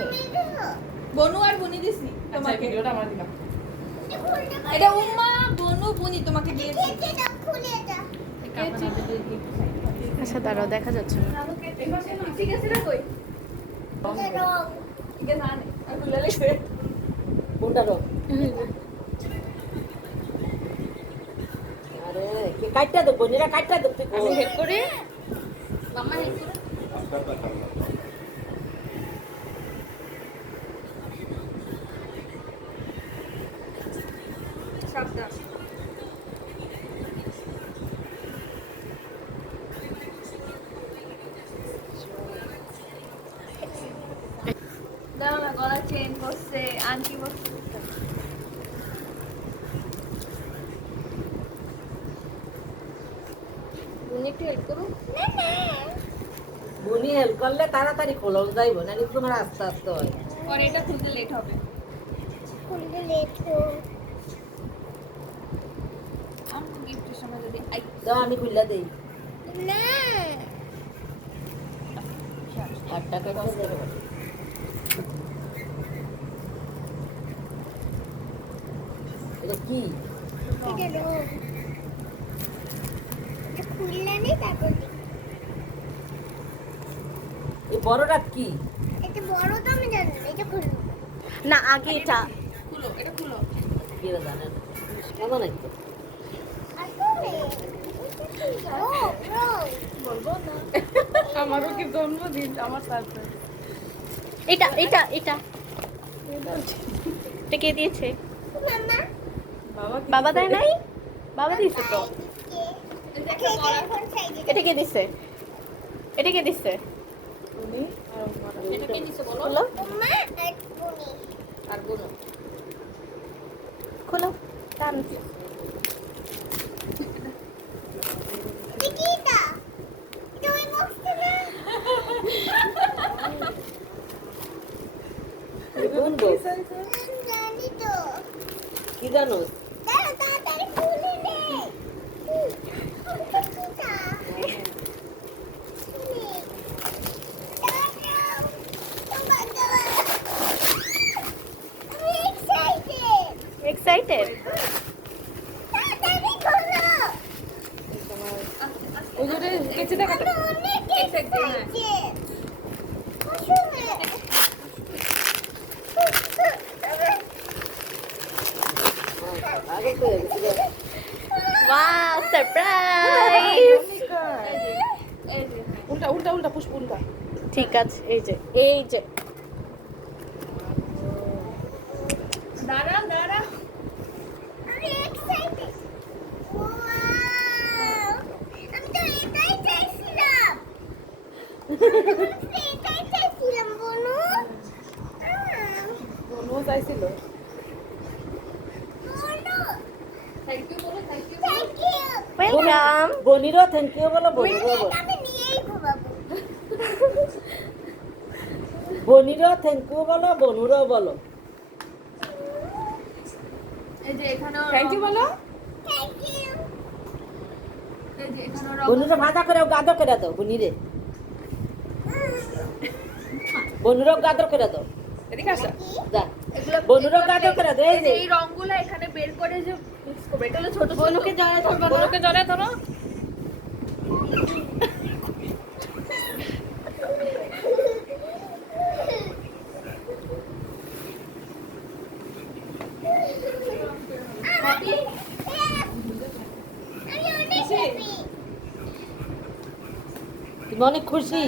বনু আর বুনি দিছি আচ্ছা তোমাকে। ভিডিওটা আমার দিলাম। এটা উম্মা বনু বুনি তোমাকে দিয়েছি। আচ্ছা দাঁড়াও দেখা যাচ্ছে। না ঠিক আছে না কই? ঠিক আছে আনে। আর খুলে লেছে কোনটা রং আরে কে কাটটা দেবো বোনেরা কাটটা দেবো তুই আমি হেড করে মাম্মা হেল্প করো। গলা চেন করছে আংটি তুমি একটু হেল্প করো বুনি হেল্প করলে তাড়াতাড়ি খোলন যাইব না তোমার আস্তে আস্তে হয়। পরে এটা খুলতে লেট হবে। আমি গিফটের সময় যদি আই দাও আমি খুললা দেই। আটটা কেটে দেবে এটা কি এই বড়টা কি? না আগে এটা খুলো এটা খুলো। কি জানে না। কেমন নাই আমারও কি জন্মদিন? আমার সাথে। এটা এটা এটা। এটা কে দিয়েছে? বাবা বাবা দেয় নাই? বাবা দিয়েছে তো। এটা কে দিছে? এটা কে দিছে? উনি আর আমার এটা কে নিছে বলো? খোলো। আর গুনো খোলো। টান। কি জানো? এক্সাইটেড এই যে উল্টা উল্টা উল্টা পুষ্প উল্টা ঠিক আছে এই যে এই যে দাঁড়া বনু চাইছিল থ্যাংক ইউ বলো বনিরও থ্যাংক ইউ বলো বনিরও বলো। বনিরও থ্যাংক ইউ বলো বনুরও বলো। এই যে এখানেও থ্যাংক ইউ বলো। এই যে এখানেও বনুরে ভাজা করে গাদর করে দাও বনিরে। বনুরও গাদর করে দাও। এদিকে আসা। যা। এগুলো গাদর করে দাও এই এই যে যে। এই রংগুলো এখানে বের করে যে মিক্স করবে এটা হলো ছোট ছোট। বনুকে জড়ায় ধরবো না। বনুকে জড়ায় ধরো। তুমি অনেক খুশি।